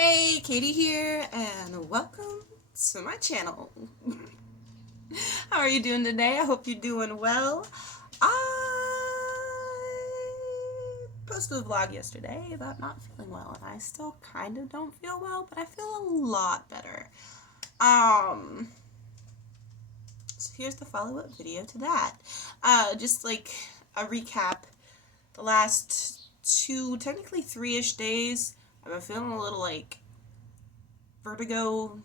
Hey, Katie here, and welcome to my channel. How are you doing today? I hope you're doing well. I posted a vlog yesterday about not feeling well, and I still kind of don't feel well, but I feel a lot better. So here's the follow-up video to that. Just like a recap, the last two, technically 3-ish days, I've been feeling a little like vertigo,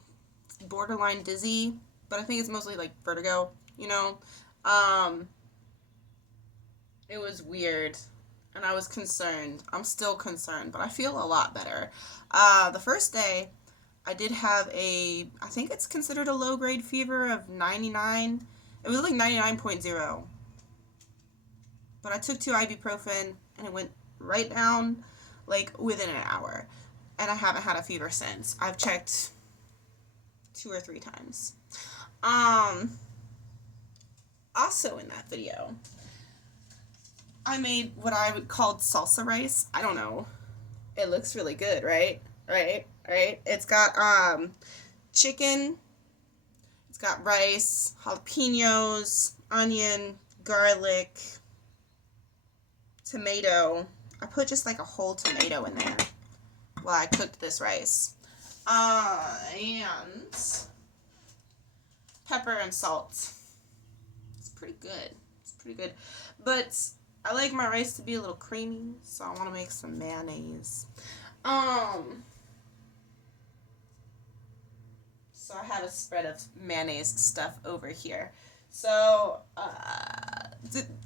borderline dizzy, but I think it's mostly like vertigo, you know. Um, it was weird, and I was concerned. I'm still concerned, but I feel a lot better. The first day, I did have I think it's considered a low grade fever of 99. It was like 99.0. But I took 2 ibuprofen, and it went right down like within an hour. And I haven't had a fever since. I've checked 2 or 3 times. Also in that video, I made what I would call salsa rice. I don't know. It looks really good, right? Right? It's got chicken, it's got rice, jalapenos, onion, garlic, tomato. I put just like a whole tomato in there while I cooked this rice. And pepper and salt. It's pretty good. But I like my rice to be a little creamy, so I want to make some mayonnaise. So I have a spread of mayonnaise stuff over here. So,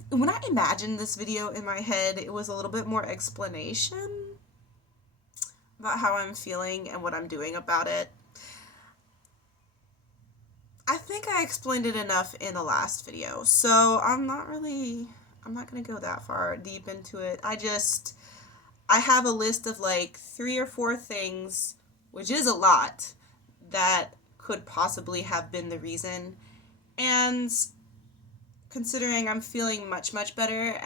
when I imagined this video in my head, it was a little bit more explanation about how I'm feeling and what I'm doing about it. I think I explained it enough in the last video, so I'm not going to go that far deep into it. I have a list of like 3 or 4 things, which is a lot, that could possibly have been the reason. And considering I'm feeling much better,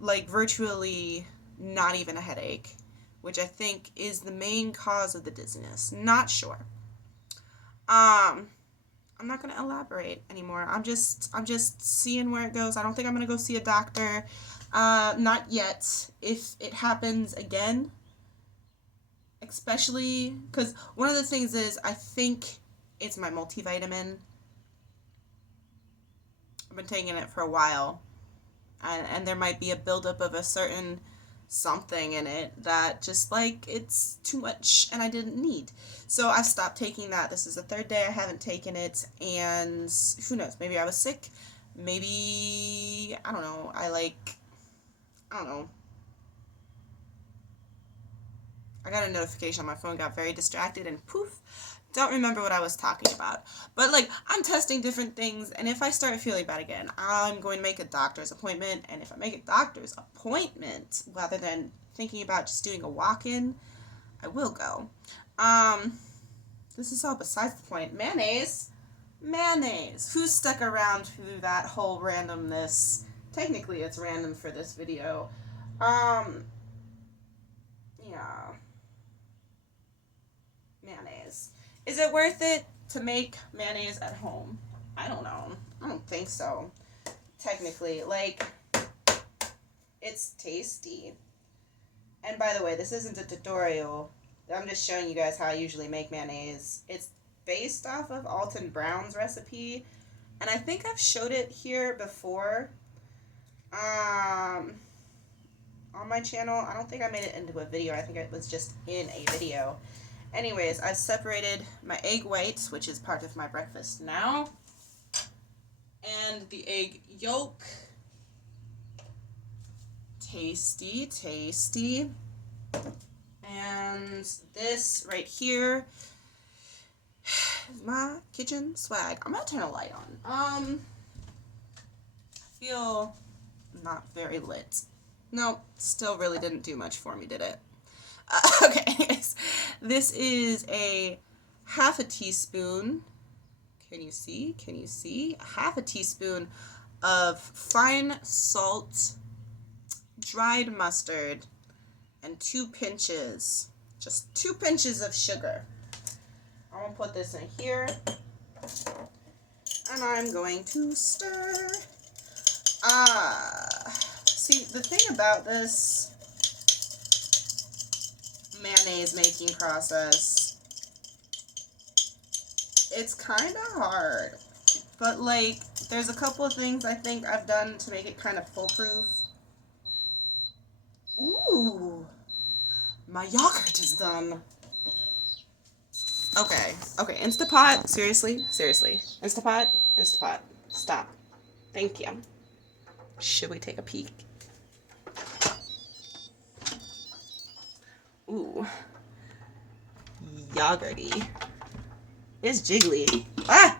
like virtually not even a headache, which I think is the main cause of the dizziness. Not sure. I'm not gonna elaborate anymore. I'm just seeing where it goes. I don't think I'm gonna go see a doctor. Not yet. If it happens again, especially because one of the things is I think it's my multivitamin. I've been taking it for a while, and there might be a buildup of a certain something in it that just like it's too much and I didn't need. So I've stopped taking that. This is the 3rd day I haven't taken it, and who knows, maybe I was sick, maybe I don't know, I don't know. I got a notification on my phone, got very distracted, and poof, don't remember what I was talking about. But like, I'm testing different things, and if I start feeling bad again, I'm going to make a doctor's appointment. And if I make a doctor's appointment rather than thinking about just doing a walk-in, I will go. This is all besides the point. Mayonnaise. Who's stuck around through that whole randomness? Technically, it's random for this video. Yeah. Mayonnaise. Is it worth it to make mayonnaise at home? I don't know. I don't think so. Technically, like, it's tasty. And by the way, this isn't a tutorial. I'm just showing you guys how I usually make mayonnaise. It's based off of Alton Brown's recipe, and I think I've showed it here before on my channel. I don't think I made it into a video. I think it was just in a video. Anyways, I've separated my egg whites, which is part of my breakfast now, and the egg yolk. Tasty. And this right here is my kitchen swag. I'm gonna turn a light on. I feel not very lit. No, still really didn't do much for me, did it? Okay, anyways, this is a half a teaspoon. Can you see? Half a teaspoon of fine salt, dried mustard, and 2 pinches, just 2 pinches of sugar. I'm going to put this in here, and I'm going to stir. See, the thing about this mayonnaise making process, it's kind of hard, but like, there's a couple of things I think I've done to make it kind of foolproof. Ooh, my yogurt is done. Okay, Instapot, seriously, Instapot, stop. Thank you. Should we take a peek? Ooh, yogurty. It's jiggly. Ah!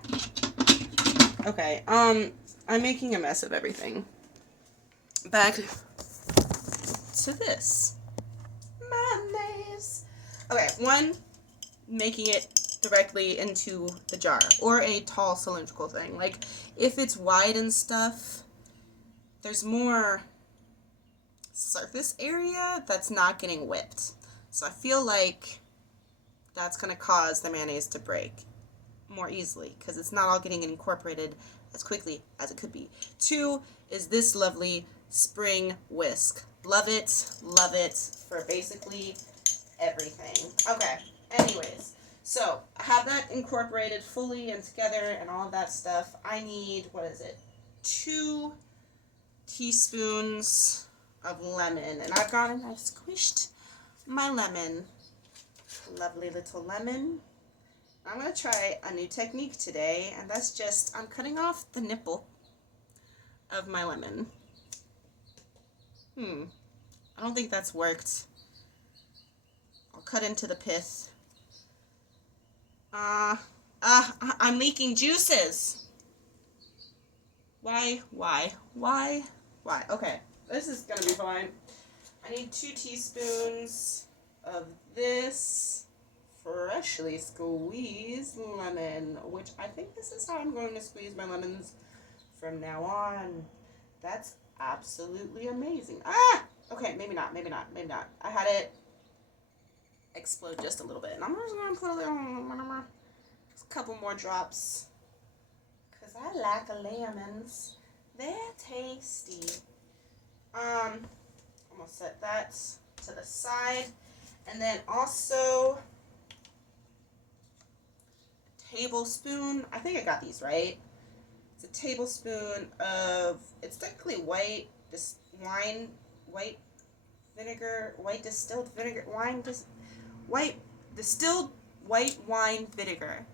Okay, I'm making a mess of everything. Back to this. Mayonnaise. Okay, 1, making it directly into the jar, or a tall cylindrical thing. Like, if it's wide and stuff, there's more surface area that's not getting whipped. So I feel like that's going to cause the mayonnaise to break more easily, because it's not all getting incorporated as quickly as it could be. 2 is this lovely spring whisk. Love it for basically everything. Okay, anyways, so I have that incorporated fully and together and all of that stuff. I need, 2 teaspoons of lemon, and I've gone and I've squished my lemon. Lovely little lemon. I'm going to try a new technique today, and that's just, I'm cutting off the nipple of my lemon. I don't think that's worked. I'll cut into the pith. I'm leaking juices. Why? Okay, this is gonna be fine. I need 2 teaspoons of this freshly squeezed lemon, which I think this is how I'm going to squeeze my lemons from now on. That's absolutely amazing. Okay, maybe not. I had it explode just a little bit, and I'm just gonna put a couple more drops, because I like lemons. They're tasty. I'm gonna set that to the side, and then also a tablespoon, I think I got these right. It's a tablespoon of, it's technically white distilled white wine vinegar.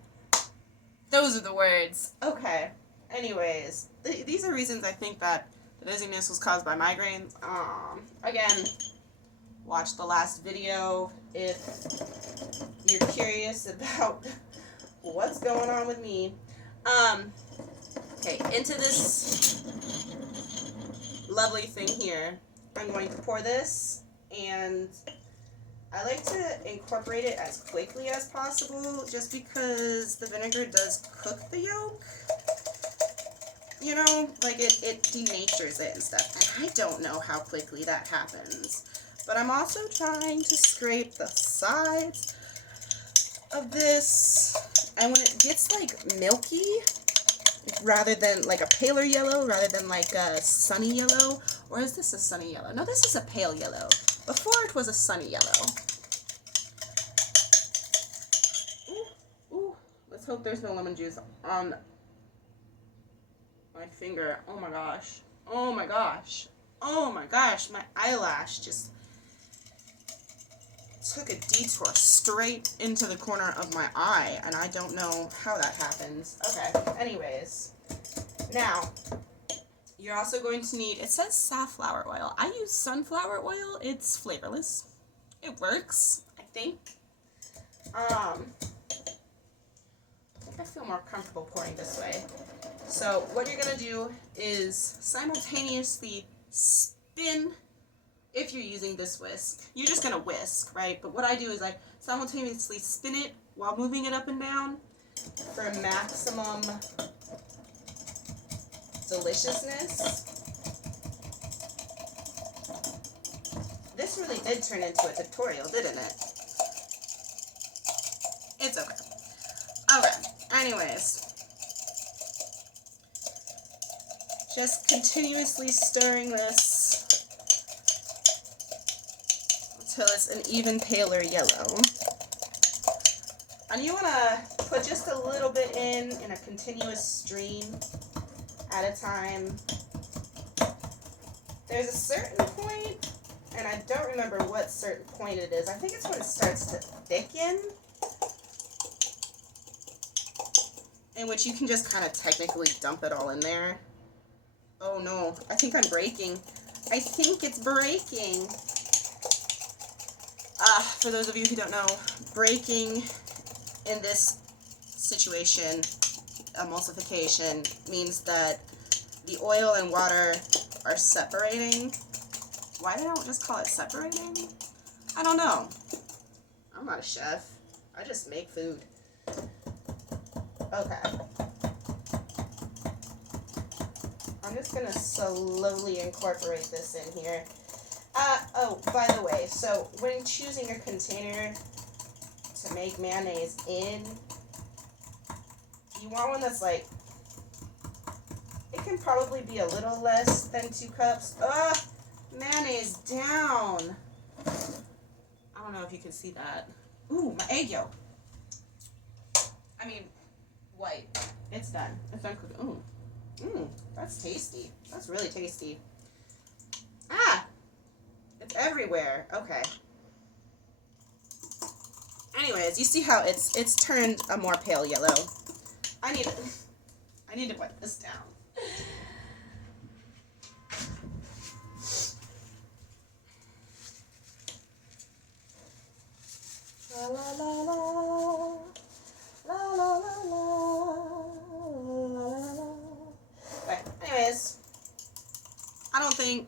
Those are the words. Okay. Anyways, these are reasons I think that the dizziness was caused by migraines. Again, watch the last video if you're curious about what's going on with me. Okay, into this lovely thing here, I'm going to pour this, and I like to incorporate it as quickly as possible, just because the vinegar does cook the yolk. You know, like it denatures it and stuff, and I don't know how quickly that happens. But I'm also trying to scrape the sides of this, and when it gets like milky, rather than like a paler yellow, rather than like a sunny yellow, or is this a sunny yellow? No, this is a pale yellow. Before it was a sunny yellow. Ooh, let's hope there's no lemon juice on my finger. Oh my gosh. Oh my gosh. Oh my gosh. My eyelash just took a detour straight into the corner of my eye, and I don't know how that happens. Okay, anyways. Now, you're also going to need, it says safflower oil. I use sunflower oil. It's flavorless. It works, I think. I think I feel more comfortable pouring this way. So what you're going to do is simultaneously spin, if you're using this whisk. You're just going to whisk, right? But what I do is I simultaneously spin it while moving it up and down for maximum deliciousness. This really did turn into a tutorial, didn't it? It's okay. Okay, anyways. Just continuously stirring this until it's an even paler yellow. And you want to put just a little bit in a continuous stream at a time. There's a certain point, and I don't remember what certain point it is. I think it's when it starts to thicken, in which you can just kind of technically dump it all in there. Oh no, I think I'm breaking. I think it's breaking. For those of you who don't know, breaking in this situation, emulsification, means that the oil and water are separating. Why they don't just call it separating? I don't know. I'm not a chef. I just make food. Okay. I'm just gonna slowly incorporate this in here. Oh, by the way, so when choosing a container to make mayonnaise in, you want one that's like, it can probably be a little less than 2 cups. Ugh, mayonnaise down. I don't know if you can see that. Ooh, my egg yolk. I mean, white. It's done. It's done cooking. Ooh. That's tasty. That's really tasty. Ah! It's everywhere. Okay. Anyways, you see how it's turned a more pale yellow. I need to wipe this down. La la la la. La la la la. Okay, anyways, I don't think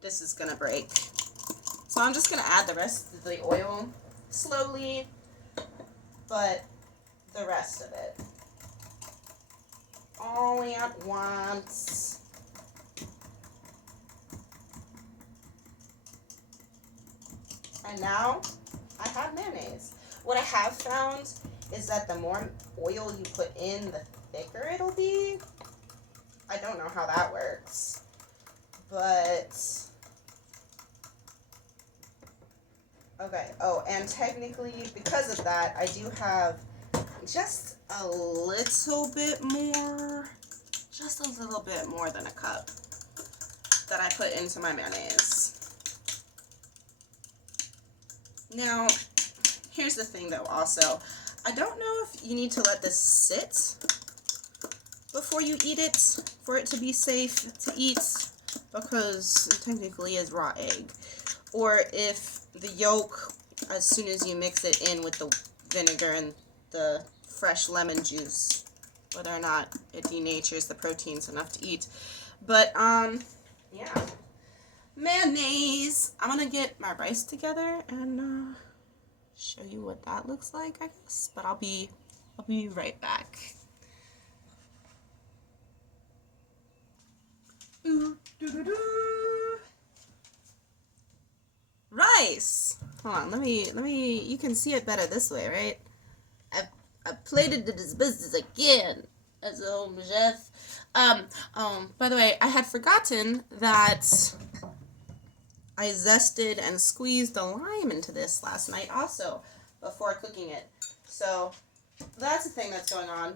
this is gonna break. So I'm just gonna add the rest of the oil slowly, but the rest of it only at once. And now I have mayonnaise. What I have found is that the more oil you put in, the thicker it'll be. I don't know how that works, but okay. Oh, and technically, because of that, I do have just a little bit more, than a cup that I put into my mayonnaise. Now, here's the thing though also. I don't know if you need to let this sit before you eat it for it to be safe to eat, because it technically is raw egg. Or if the yolk, as soon as you mix it in with the vinegar and the fresh lemon juice, whether or not it denatures the proteins enough to eat. But, yeah. Mayonnaise. I'm gonna get my rice together and, show you what that looks like, I guess. But I'll be right back. Rice. Hold on, let me, you can see it better this way, right? I plated it as best as I can as a home chef. By the way, I had forgotten that I zested and squeezed a lime into this last night also before cooking it. So that's the thing that's going on.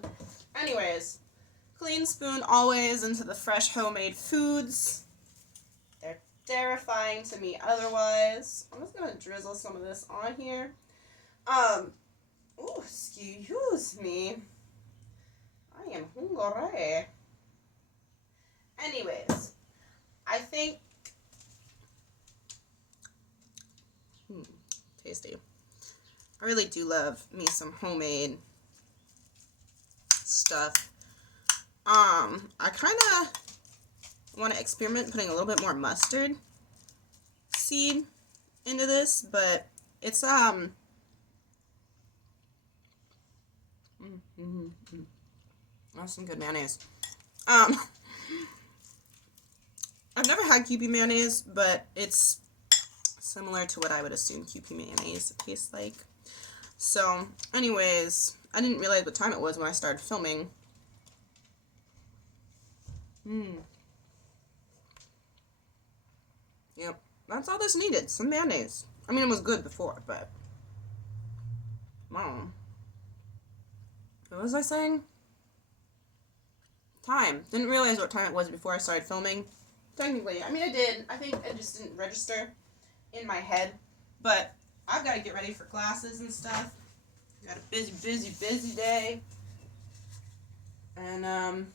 Anyways, clean spoon always into the fresh homemade foods. They're terrifying to me otherwise. I'm just gonna drizzle some of this on here. Oh, excuse me. I am hungry. Anyways, I think tasty. I really do love me some homemade stuff. I kind of want to experiment putting a little bit more mustard seed into this, but it's that's some good mayonnaise. I've never had Kewpie mayonnaise, but it's similar to what I would assume Kewpie mayonnaise tastes like. So, anyways, I didn't realize what time it was when I started filming. Yep, that's all this needed, some mayonnaise. I mean, it was good before, but... Wow. What was I saying? Time. Didn't realize what time it was before I started filming. Technically, I mean, I did. I think it just didn't register in my head. But I've got to get ready for classes and stuff. Got a busy day. And,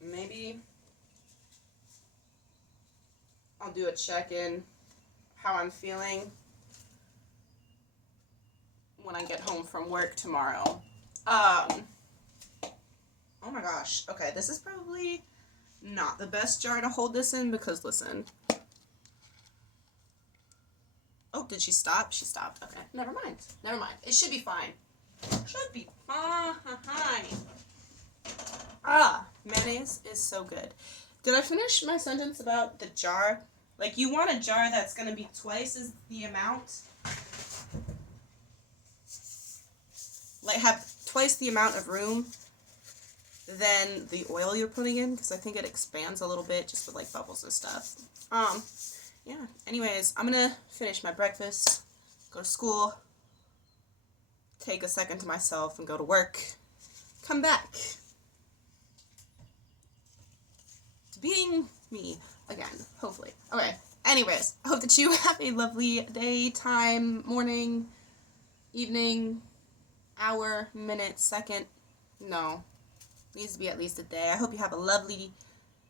maybe I'll do a check-in, how I'm feeling when I get home from work tomorrow. Oh my gosh. Okay, this is probably not the best jar to hold this in because, listen. Oh, did she stop? She stopped. Okay, never mind. It should be fine. Should be fine. Mayonnaise is so good. Did I finish my sentence about the jar? Like, you want a jar that's going to be twice as the amount. Like, have twice the amount of room than the oil you're putting in, because I think it expands a little bit just with, like, bubbles and stuff. Yeah. Anyways, I'm going to finish my breakfast, go to school, take a second to myself, and go to work. Come back to being me again, hopefully. Okay. Anyways, I hope that you have a lovely day, time, morning, evening, hour, minute, second. No. Needs to be at least a day. I hope you have a lovely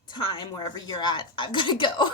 time wherever you're at. I've got to go.